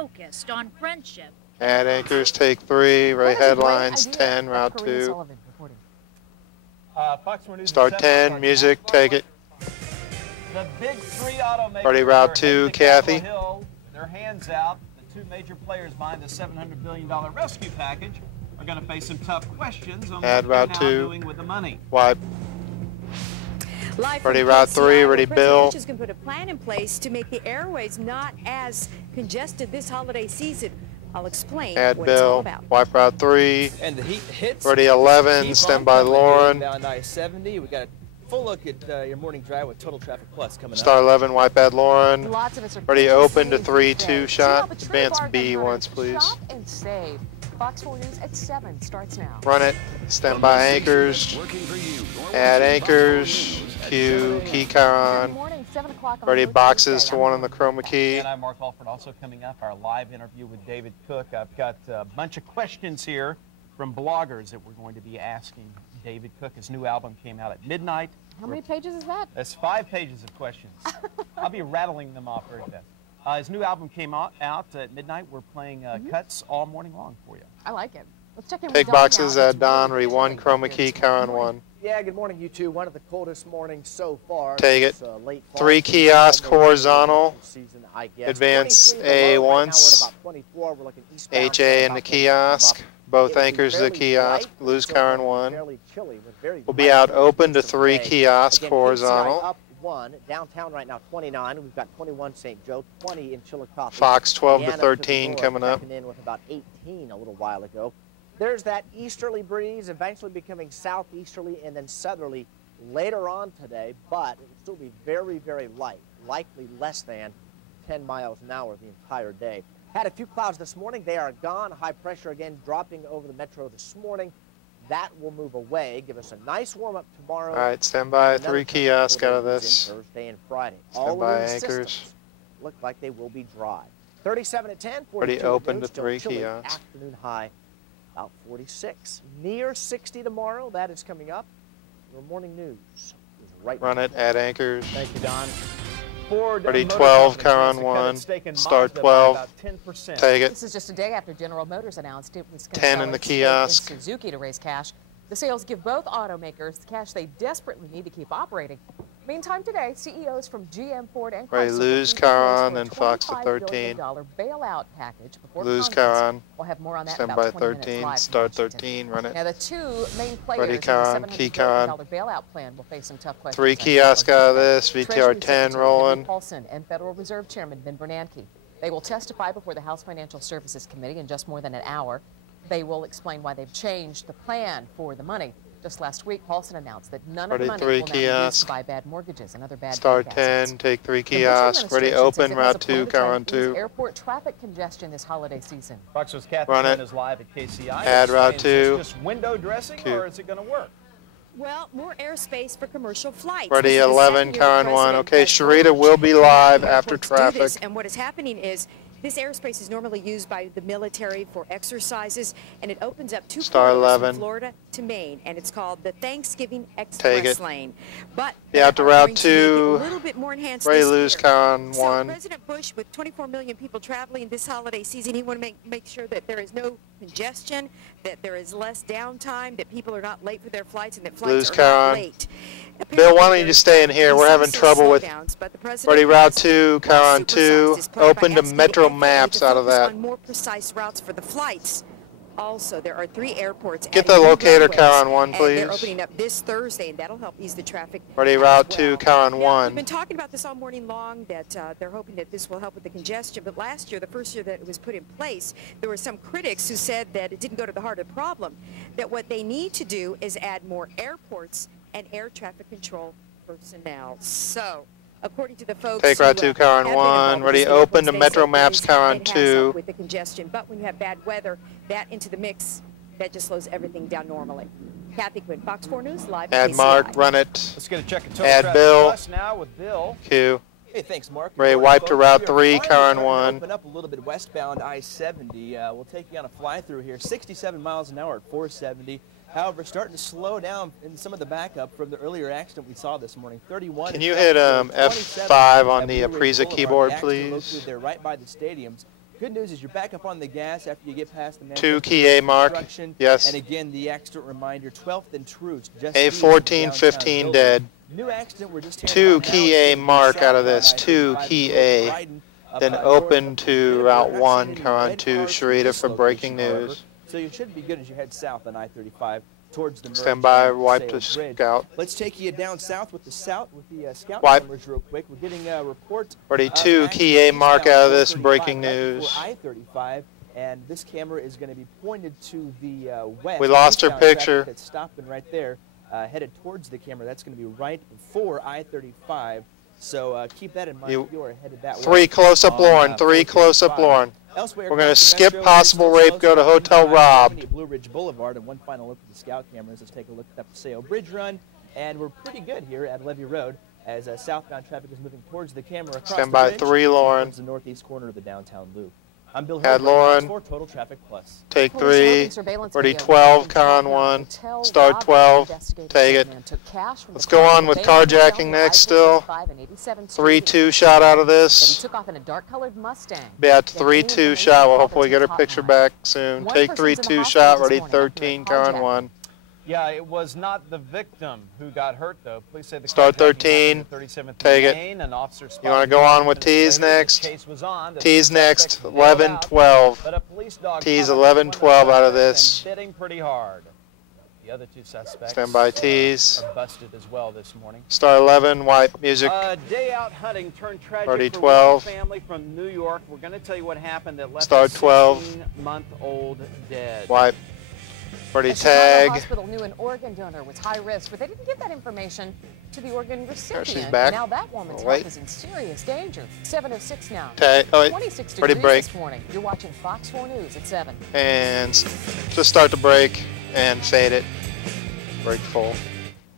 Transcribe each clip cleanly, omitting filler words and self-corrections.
focused on friendship. Add anchors, take 3. Right headlines, 10, route 2. Start 10, music, take it. The big 3 automakers Ready, route 2, Kathy. Hill, their hands out. The 2 major players behind the $700 billion rescue package are going to face some tough questions on Add what they're route now 2. doing with the money. Wipe. Live Ready, from route 3, KCI, ready, the Bill. President can put a plan in place to make the airways not as congested this holiday season. I'll explain Add what it's all Bill. about. Wipe route 3. And the heat hits. Ready, 11, stand by Lauren. Down I-70. We got a full look at your morning drive with Total Traffic Plus coming Star up. 11, wipe add Lauren. Lots of us are Ready, open to today. 3-2 shot. Advance B once, please. Shop and save. Fox 4 News at 7 starts now. Run it. Stand by anchors. Add anchors. Q. Key car Good on. morning, 7 o'clock on Ready, Newscast boxes Day. to 1 on the chroma key. And I'm Mark Alford. Also coming up, our live interview with David Cook. I've got a bunch of questions here from bloggers that we're going to be asking David Cook. His new album came out at midnight. How many pages is that? That's 5 pages of questions. I'll be rattling them off very fast. His new album came out at midnight. We're playing cuts all morning long for you. I like it. Let's check in with Take Don boxes now. at Don. Ready, 1 chroma key, car on 1. Yeah, good morning, you two. One of the coldest mornings so far. Take it. Late 3 kiosk horizontal. Season, I guess. Advance 23 A below. Right now once. we're at about 24. We're looking eastbound, HA in about the 20 kiosk. Both It will be anchors of the fairly kiosk. light, Lose so car on it'll be 1. fairly chilly with very We'll be light out winds open to most of the 3 day. kiosk Again, horizontal. KCI up 1. Downtown right now 29. We've got 21 St. Joe, 20 in Chillicothe. Fox 12 to Indiana 13 the north, coming up. checking in with about 18 a little while ago. There's that easterly breeze eventually becoming southeasterly and then southerly later on today, but it will still be very, very light, likely less than 10 miles an hour the entire day. Had a few clouds this morning. They are gone. High pressure again dropping over the metro this morning. That will move away, give us a nice warm-up tomorrow. All right, stand by. Another 3 kiosk out of in this. Thursday and Friday. Stand All by of these anchors. systems look like they will be dry. 37 at 10. Ready, 42 open at noon, to still 3 chilly. kiosks. Afternoon high, about 46. Near 60 tomorrow. That is coming up. Your morning news is right. Run it, add anchors. Thank you, Don. Ford Ready, Motor 12, Company car plans on to cut 1. its stake in Start Mazda by 12. about 10%. Take it. This is just a day after General Motors announced it was going to 10 sell in the its stake kiosk. in Suzuki to raise cash. The sales give both automakers the cash they desperately need to keep operating. Meantime, today, CEOs from GM, Ford, and Ready, Chrysler lose looking car for on a and Fox to $25 13. billion bailout package before Lose Congress. car on. We'll have more on that Stand in by about 20 minutes 13. live from Start Washington. 13. Run it. Now, the 2 main players Ready, in the car on, $700 key billion car on. bailout plan will face some tough questions. 3 on kiosk Capitol out of Hill. this. VTR Treasury 10 Secretary rolling. Henry Paulson and Federal Reserve Chairman Ben Bernanke. They will testify before the House Financial Services Committee in just more than an hour. They will explain why they've changed the plan for the money. Just last week, Paulson announced that none Ready, of the money 3 will now be used kiosk. to buy bad mortgages and other bad Start bank assets. 10. Take 3 The Bush kiosks. Ready, administration open. says it has a Route plan 2, to try car to on ease 2. airport traffic congestion this holiday season. Fox News' Kathy Run it. Flynn is live at KCI. Add route Is 2. this just window dressing, Q. or is it going to work? Well, more airspace for commercial flights. Ready, This is the 11, second year car the on 1. president Okay, has Sharita urged will be live airports after to do this, traffic. and what is happening is this airspace is normally used by the military for exercises, and it opens up 2 Star corridors 11. from Florida to Maine, and it's called the Thanksgiving Take Express it. Lane. But Yeah, out to they are Route going to make it 2. a little bit more enhanced Ready, this lose year. car on So 1. President Bush, with 24 million people traveling this holiday season, he want to make sure that there is no congestion, that there is less downtime, that people are not late for their flights, and that flights Lose are car not on. late. Bill, why don't you Apparently, just stay in here? We're having some trouble with. slowdowns, but the president Ready, Route has 2, car on 2. supersized his plan by Open to asking Metro the FAA Maps to out of focus that. on more precise routes for the flights. Also, there are 3 airports. Get adding the new locator runways, car on 1, and they're please. opening up this Thursday, and that'll help ease the traffic. Ready, as Route well. 2, car on Now, 1. we've been talking about this all morning long, that they're hoping that this will help with the congestion. But last year, the first year that it was put in place, there were some critics who said that it didn't go to the heart of the problem, that what they need to do is add more airports and air traffic control personnel. So, according to the folks Take who, Route 2, car on have been 1. involved with Ready, these open airports, to they Metro say Maps, it car on has 2. helped with the congestion. But when you have bad weather, that into the mix, that just slows everything down normally. Kathy Quinn, Fox 4 News, live at Add KCI. Mark, run it. Let's get a check of total Add traffic Bill. plus now with Bill. Q. Hey, thanks, Mark. Ray, Good morning, wipe to folks. Route We are 3, finally car on starting to 1. Open up a little bit westbound I-70. We'll take you on a fly-through here. 67 miles an hour at 470. However, starting to slow down in some of the backup from the earlier accident we saw this morning. 31. Can you hit F5 on the Aprisa keyboard, please? They're right by the stadiums. Good news is you're back up on the gas after you get past the 2 key A mark. Yes. And again, the accident reminder, 12th and Troost. Just A14, 15 dead. New accident, we're just 2 key A mark out of this. 2 key A. Then open to Route 1, car on 2, Sharita for breaking news. So you should be good as you head south on I-35 towards the Stand by, wipe to scout. Let's take you down south with the scout Wipe. cameras real quick. We're getting a report. Ready, 2 key A mark out of this, breaking news. I-35, and this camera is going to be pointed to the west. We lost her picture. That's stopping right there, headed towards the camera. That's going to be right before I-35. So keep that in mind. You are headed that way. 3 close-up Lauren. 3 close-up Lauren. We're going to skip possible rape, go to Hotel Robbed. Blue Ridge Boulevard, and one final look at the scout cameras. Let's take a look at that Paseo Bridge run, and we're pretty good here at Levee Road as southbound traffic is moving towards the camera across Stand by the 3 Lauren. towards the northeast corner of the downtown loop. I'm Bill Add Hilbert, Lauren. for Total Traffic Plus. Take 3. Ready, 12, car on 1. Start 12. Take it. Let's go on with carjacking next still. 3-2 shot out of this. Be at 3-2 shot. We'll hopefully get her picture back soon. Take 3-2 shot. Ready, 13, car on 1. Yeah, it was not the victim who got hurt, though. Police say the Start 13. Take it. An officer You want to go on with T's next? T's next. 11-12. T's 11-12 out of this. Hitting pretty hard. The other 2 suspects Stand by T's. are busted as well this morning. Star 11, wipe music. Day out hunting turned tragic Ready, for 12. one family from New York. We're going to tell you what happened that left Start a 12. 16-month-old dead. Wipe. Ready, A Chicago tag. hospital knew an organ donor was high risk, but they didn't give that information to the organ recipient. She's back. Now that woman's health is in serious danger. 7:06 now. Tag. Oh, wait. 26 Ready, degrees break. this morning. You're watching Fox 4 News at 7. And just start the break and fade it. Break full.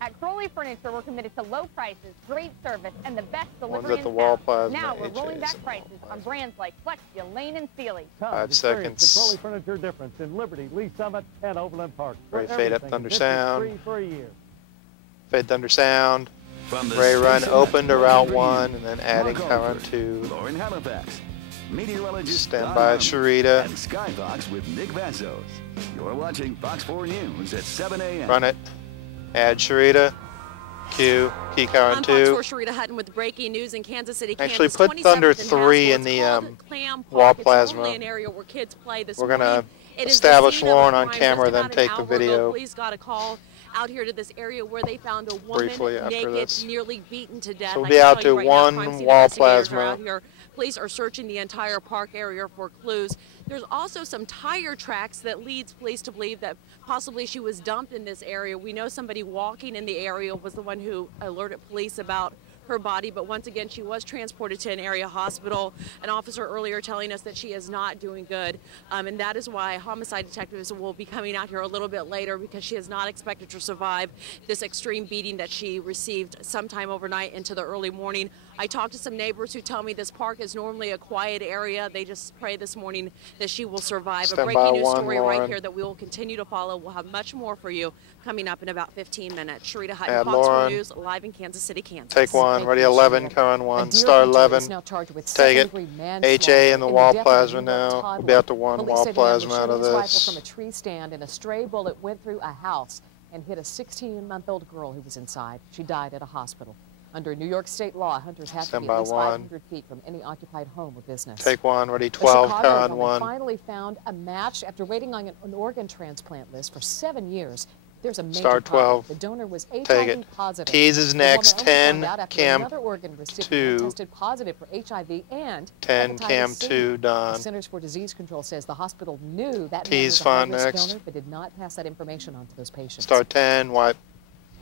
At Crowley Furniture, we're committed to low prices, great service, and the best One's delivery at the in wall town. plasma, Now we're rolling HAs. back prices on brands like Flexia, Lane, and Sealy. 5 seconds. The Crowley Furniture difference in Liberty, Lee Summit, and Overland Park. Ready, fade up Thunder Sound. Free for a year. Fade Thunder Sound. Ray run open to Route 1 and then adding current to Lauren Halifax. Meteorologist Stand by Sharita. and Skyfox with Nick Vassos. You're watching Fox 4 News at 7 a.m. Run it. Add Sharita. Q. Key current I'm 2. Fox 4 Sharita Hutton with breaking news in Kansas City, Actually, Kansas. put Thunder 3 in the wall plasma. An area where kids play this We're going to morning. It is the establish scene of a Lauren on crime camera, just then about an take the hour ago. video. Police got a call out here to this area where they found a woman Briefly after naked, this. nearly beaten to death. So we'll I be can out tell you to right now, one crime scene wall investigators are plasma. out here. Police are searching the entire park area for clues. There's also some tire tracks that leads police to believe that possibly she was dumped in this area. We know somebody walking in the area was the one who alerted police about her body, but once again, she was transported to an area hospital. An officer earlier telling us that she is not doing good, and that is why homicide detectives will be coming out here a little bit later, because she is not expected to survive this extreme beating that she received sometime overnight into the early morning. I talked to some neighbors who tell me this park is normally a quiet area. They just pray this morning that she will survive. Stand a breaking by news one, story Lauren. right here that we will continue to follow. We'll have much more for you coming up in about 15 minutes. Sharita Hutton, Add Fox 4 Lauren. News, live in Kansas City, Kansas. Take 1. Ready, 11. Current 1. A deer Star hunter 11. is now charged with Take it. second-degree manslaughter HA in the in wall death of a plasma newborn now. toddler. We'll be out to 1 Police wall say the man was plasma out shooting of his rifle this. from a tree stand, and a stray bullet went through a house and hit a 16-month-old girl who was inside. She died at a hospital. Under New York state law, hunters have Stand to be by at least 1. 500 feet from any occupied home or business. Take 1. Ready, A 12. Chicago Current woman 1. finally found a match after waiting on an organ transplant list for 7 years. There's a major Start problem. 12. The donor was Take HIV it. positive. Tease is The woman next. only 10. found out after Cam another organ recipient 2. tested positive for HIV and 10. hepatitis Cam C. 2 The done. Centers for Disease Control says the hospital knew that man Tease was a fine high-risk next. donor, but did not pass that information on to those patients. Start 10. Wipe.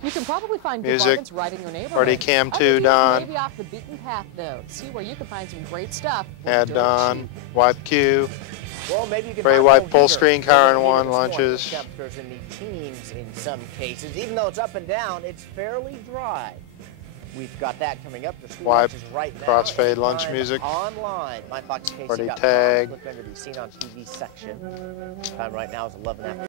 You can probably find good Music. bargains right in your neighborhood. Ready, Cam 2 Other deals done. Maybe off the beaten path though. See where you can find some great stuff. for Add dirt done. cheap. Wipe Q. Well, maybe you can Ray find White a little full heater. screen, There's a Karen heater 1 this morning. lunches. Temperatures in the teens in some cases. Even though it's up and down, it's fairly dry. We've got that coming up. The school Wipe. lunches right now. Crossfade lunch Anytime music. Online. My Fox Ready, KC.com. tag. Click under the Seen on TV section. Time right now is 11 after.